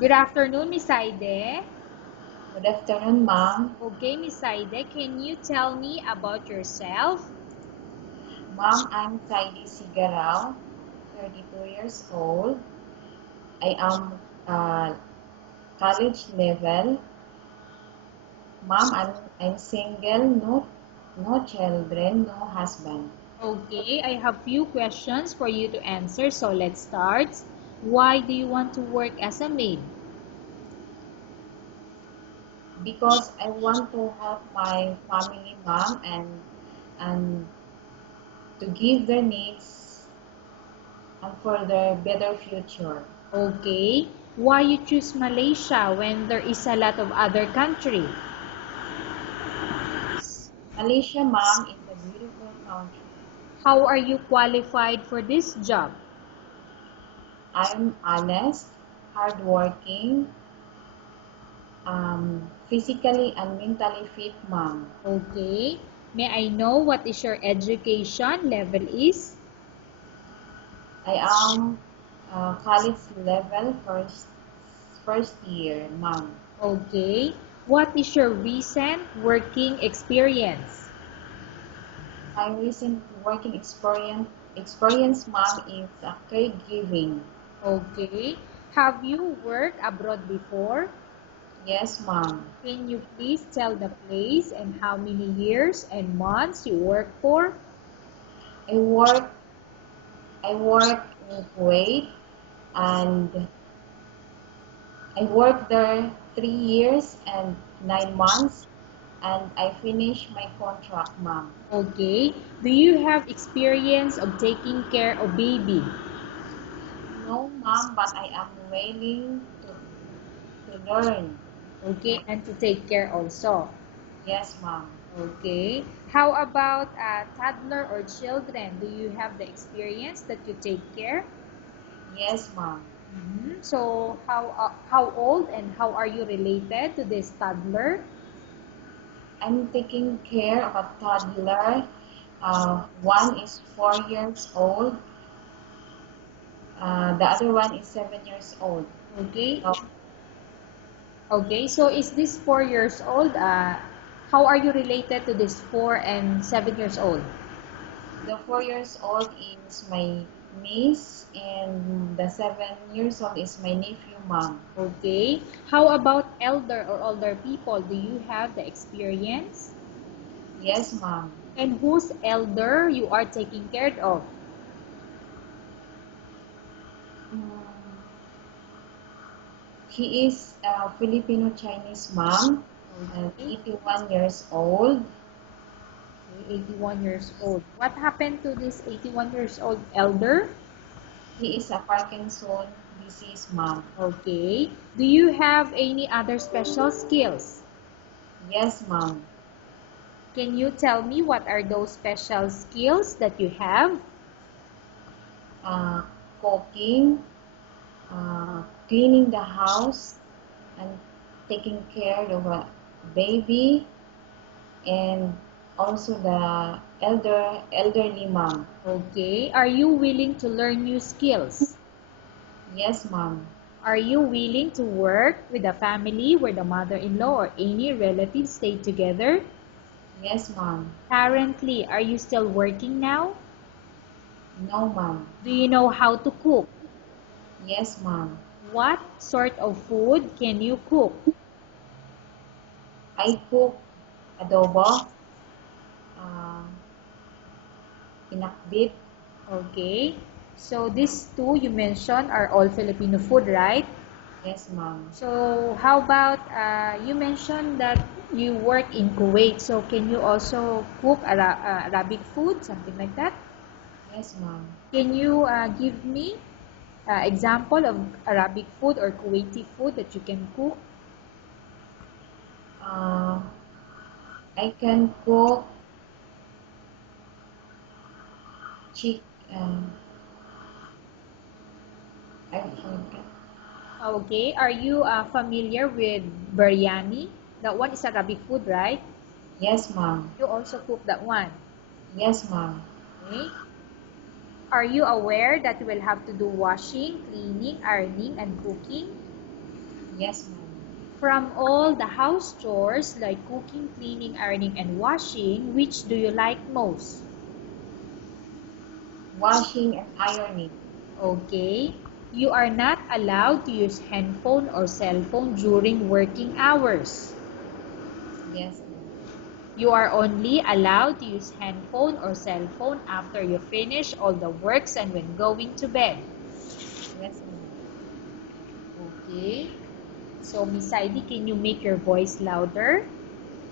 Good afternoon, Miss Saide. Good afternoon, ma'am. Okay, Miss Saide, can you tell me about yourself? Ma'am, I'm Saidi Sigarao, 32 years old. I am college level. Ma'am, I'm single, no children, no husband. Okay, I have few questions for you to answer, so let's start. Why do you want to work as a maid? Because I want to help my family, ma'am, and to give their needs and for their better future. Okay, why you choose Malaysia when there is a lot of other country? Malaysia, ma'am, is a beautiful country. How are you qualified for this job? I'm honest, hardworking, physically and mentally fit, ma'am. Okay, may I know what is your education level is? I am college level first year, ma'am. Okay, what is your recent working experience? My recent working experience, ma'am, is caregiving. Okay. Have you worked abroad before? Yes, ma'am. Can you please tell the place and how many years and months you work for? I work I work in Kuwait and I worked there 3 years and 9 months and I finished my contract, ma'am. Okay. Do you have experience of taking care of baby? No, ma'am, but I am willing to learn. Okay, and to take care also. Yes, ma'am. Okay. How about toddler or children? Do you have the experience that you take care? Yes, ma'am. So how old and how are you related to this toddler? I'm taking care of a toddler. One is 4 years old. The other one is 7 years old. Okay. So Okay. So is this 4 years old? How are you related to this 4 and 7 years old? the 4 years old is my niece, and the 7 years old is my nephew, mom. Okay. How about elder or older people? Do you have the experience? Yes, mom. And whose elder you are taking care of? Mm, He is a Filipino Chinese mom, Okay. 81 years old. Okay, 81 years old. What happened to this 81 years old elder? He is a Parkinson disease mom. Okay. Do you have any other special skills? Yes, mom. Can you tell me what are those special skills that you have? Uh, Cooking, cleaning the house, and taking care of a baby, and also the elderly mom. Okay. Are you willing to learn new skills? Yes, mom. Are you willing to work with a family where the mother-in-law or any relatives stay together? Yes, mom. Currently, are you still working now? No, mom. Do you know how to cook? Yes, mom. What sort of food can you cook? I cook adobo, uh, pinakbit. Okay. So these two you mentioned are all Filipino food, right? Yes, mom. So how about you mentioned that you work in Kuwait. So can you also cook Arabic food, something like that? Yes, mom. Can you give me example of Arabic food or Kuwaiti food that you can cook? Uh, I can cook chick. I forget. Okay. Are you familiar with biryani? That one is Arabic food, right? Yes, mom. You also cook that one. Yes, mom. Okay. Are you aware that you will have to do washing, cleaning, ironing, and cooking? Yes, ma'am. From all the house chores like cooking, cleaning, ironing, and washing, which do you like most? Washing and ironing. Okay. You are not allowed to use handphone or cell phone during working hours. Yes, ma'am. You are only allowed to use handphone or cell phone after you finish all the works and when going to bed. Yes, ma'am. Okay. So, Miss Heidi, can you make your voice louder?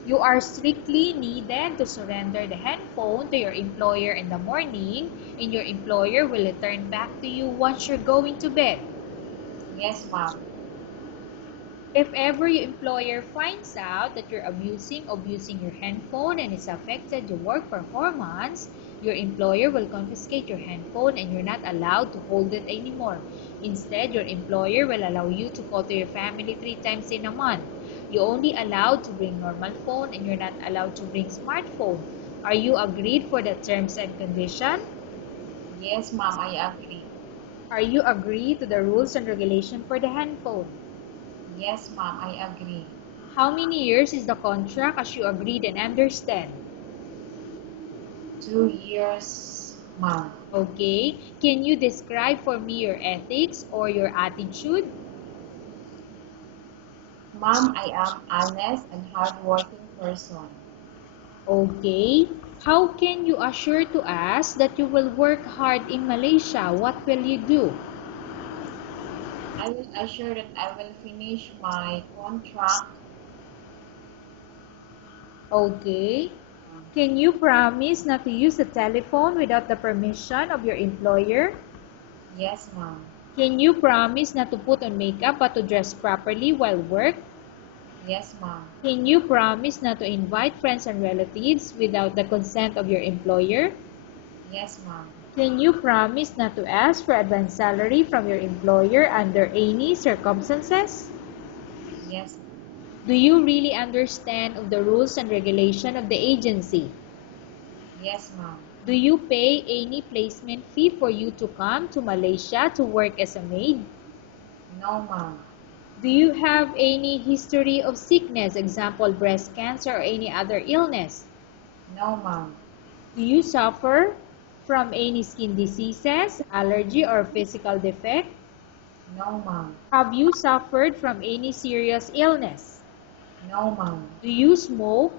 You are strictly needed to surrender the handphone to your employer in the morning, and your employer will return back to you once you're going to bed. Yes, ma'am. If ever your employer finds out that you're abusing your handphone and it's affected your work performance, your employer will confiscate your handphone and you're not allowed to hold it anymore. Instead, your employer will allow you to call to your family 3 times in a month. You're only allowed to bring normal phone and you're not allowed to bring smartphone. Are you agreed for the terms and condition? Yes, ma'am. I agree. Are you agreed to the rules and regulation for the handphone? Yes, ma'am. I agree. How many years is the contract as you agreed and understand? 2 years, ma'am. Okay. Can you describe for me your ethics or your attitude? Ma'am, I am honest and hardworking person. Okay. How can you assure to us that you will work hard in Malaysia? What will you do? I will assure that I will finish my contract. Okay. Can you promise not to use the telephone without the permission of your employer? Yes, ma'am. Can you promise not to put on makeup but to dress properly while work? Yes, ma'am. Can you promise not to invite friends and relatives without the consent of your employer? Yes, ma'am. Can you promise not to ask for advance salary from your employer under any circumstances? Yes, Do you really understand of the rules and regulation of the agency? yes, ma'am. Do you pay any placement fee for you to come to Malaysia to work as a maid? No, ma'am. Do you have any history of sickness, example breast cancer or any other illness? No, ma'am. Do you suffer from any skin diseases, allergy or physical defect? No, ma'am. Have you suffered from any serious illness? No, ma'am. Do you smoke?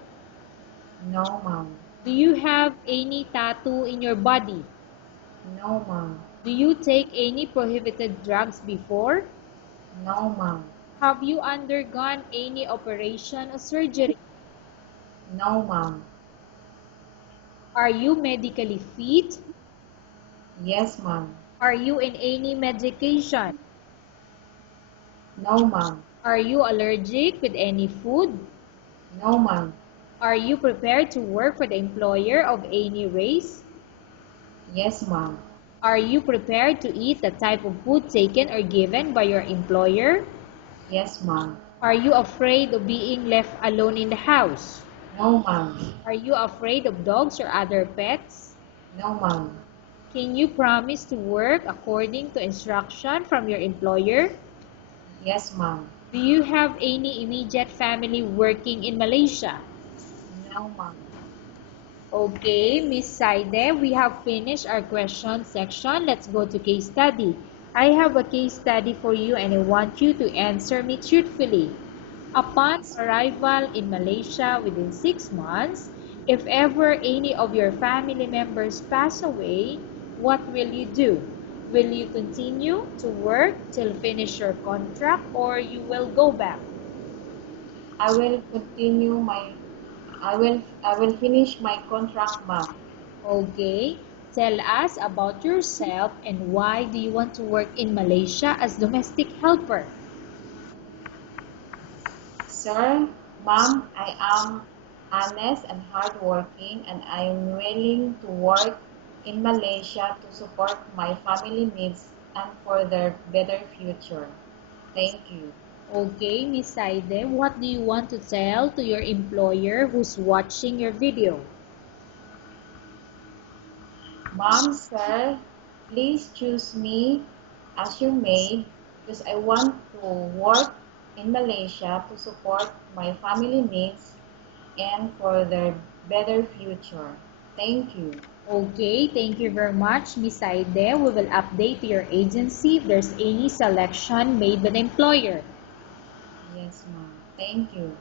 No, ma'am. Do you have any tattoo in your body? No, ma'am. Do you take any prohibited drugs before? No, ma'am. Have you undergone any operation or surgery? No, ma'am. Are you medically fit? Yes, ma'am. Are you in any medication? No, ma'am. Are you allergic with any food? No, ma'am. Are you prepared to work for the employer of any race? Yes, ma'am. Are you prepared to eat the type of food taken or given by your employer? Yes, ma'am. Are you afraid of being left alone in the house? No, ma'am. Are you afraid of dogs or other pets? No, ma'am. Can you promise to work according to instruction from your employer? Yes, ma'am. Do you have any immediate family working in Malaysia? No, ma'am. Okay, Miss Saide, we have finished our question section. Let's go to case study. I have a case study for you and I want you to answer me truthfully. Upon Yes. arrival in Malaysia within 6 months, if ever any of your family members pass away, what will you do? Will you continue to work till finish your contract or you will go back? I will continue my I will finish my contract, ma'am. Okay, tell us about yourself and why do you want to work in Malaysia as domestic helper? Sir, ma'am, I am honest and hardworking and I am willing to work in Malaysia to support my family needs and for their better future. Thank you. Okay, Miss Saide, what do you want to tell to your employer who's watching your video? Mom, sir, please choose me as your maid because I want to work in Malaysia to support my family needs and for their better future. Thank you. Okay, thank you very much, Miss Aide. We will update your agency if there's any selection made by the employer. Yes, ma'am. Thank you.